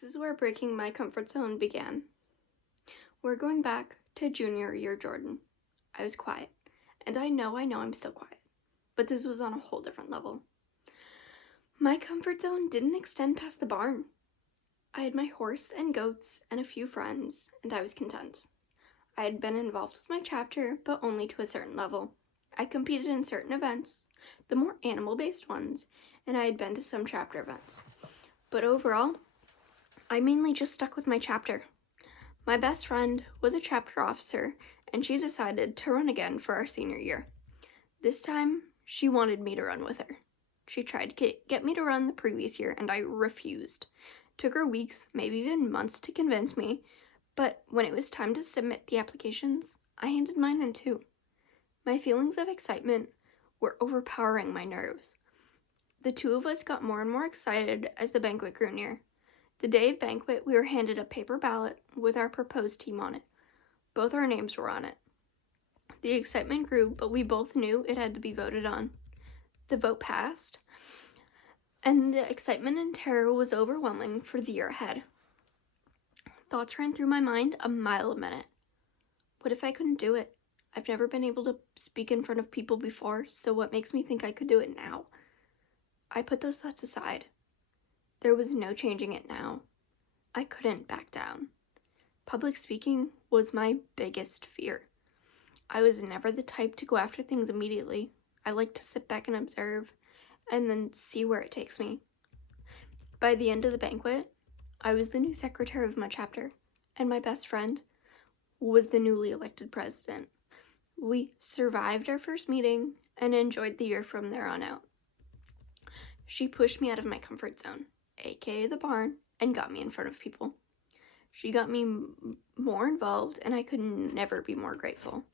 This is where breaking my comfort zone began. We're going back to junior year Jordan. I was quiet, and I know I'm still quiet, but this was on a whole different level. My comfort zone didn't extend past the barn. I had my horse and goats and a few friends, and I was content. I had been involved with my chapter, but only to a certain level. I competed in certain events, the more animal-based ones, and I had been to some chapter events. But overall, I mainly just stuck with my chapter. My best friend was a chapter officer, and she decided to run again for our senior year. This time, she wanted me to run with her. She tried to get me to run the previous year, and I refused. Took her weeks, maybe even months to convince me, but when it was time to submit the applications, I handed mine in too. My feelings of excitement were overpowering my nerves. The two of us got more and more excited as the banquet grew near. The day of banquet, we were handed a paper ballot with our proposed team on it. Both our names were on it. The excitement grew, but we both knew it had to be voted on. The vote passed, and the excitement and terror was overwhelming for the year ahead. Thoughts ran through my mind a mile a minute. What if I couldn't do it? I've never been able to speak in front of people before, so what makes me think I could do it now? I put those thoughts aside. There was no changing it now. I couldn't back down. Public speaking was my biggest fear. I was never the type to go after things immediately. I like to sit back and observe, and then see where it takes me. By the end of the banquet, I was the new secretary of my chapter, and my best friend was the newly elected president. We survived our first meeting and enjoyed the year from there on out. She pushed me out of my comfort zone, aka the barn, and got me in front of people. She got me more involved, and I could never be more grateful.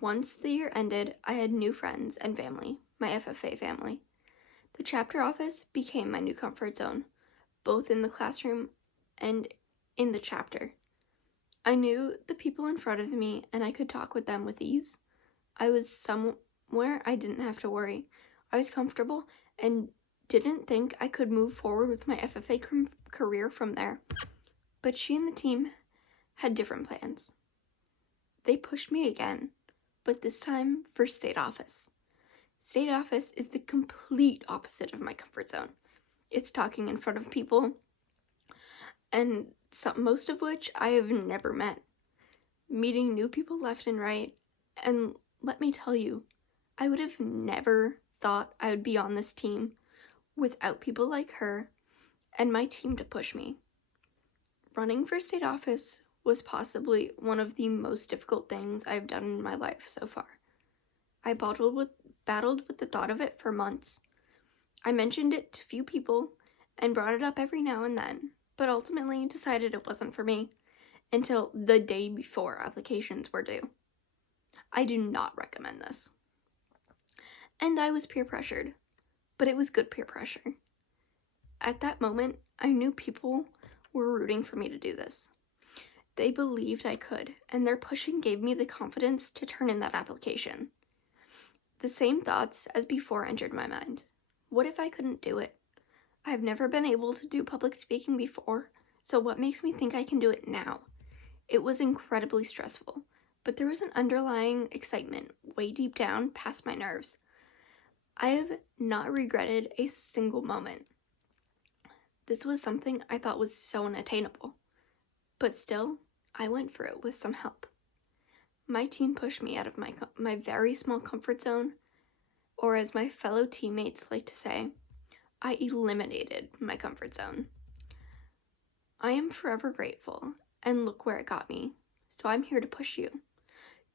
Once the year ended, I had new friends and family, my FFA family. The chapter office became my new comfort zone, both in the classroom and in the chapter. I knew the people in front of me, and I could talk with them with ease. I was somewhere I didn't have to worry. I was comfortable and didn't think I could move forward with my FFA career from there. But she and the team had different plans. They pushed me again, but this time for state office. State office is the complete opposite of my comfort zone. It's talking in front of people, and most of which I have never met. Meeting new people left and right, and let me tell you, I would have never thought I would be on this team without people like her and my team to push me. Running for state office was possibly one of the most difficult things I've done in my life so far. I battled with the thought of it for months. I mentioned it to few people and brought it up every now and then, but ultimately decided it wasn't for me until the day before applications were due. I do not recommend this. And I was peer pressured, but it was good peer pressure. At that moment, I knew people were rooting for me to do this. They believed I could, and their pushing gave me the confidence to turn in that application. The same thoughts as before entered my mind. What if I couldn't do it? I've never been able to do public speaking before, so what makes me think I can do it now? It was incredibly stressful, but there was an underlying excitement way deep down past my nerves. I have not regretted a single moment. This was something I thought was so unattainable, but still, I went for it with some help. My team pushed me out of my very small comfort zone, or as my fellow teammates like to say, I eliminated my comfort zone. I am forever grateful, and look where it got me, so I'm here to push you.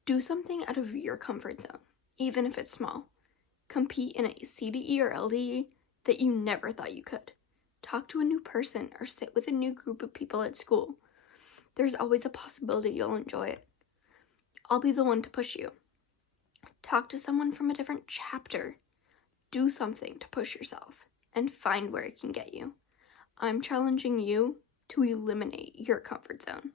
Do something out of your comfort zone, even if it's small. Compete in a CDE or LDE that you never thought you could. Talk to a new person or sit with a new group of people at school. There's always a possibility you'll enjoy it. I'll be the one to push you. Talk to someone from a different chapter. Do something to push yourself and find where it can get you. I'm challenging you to eliminate your comfort zone.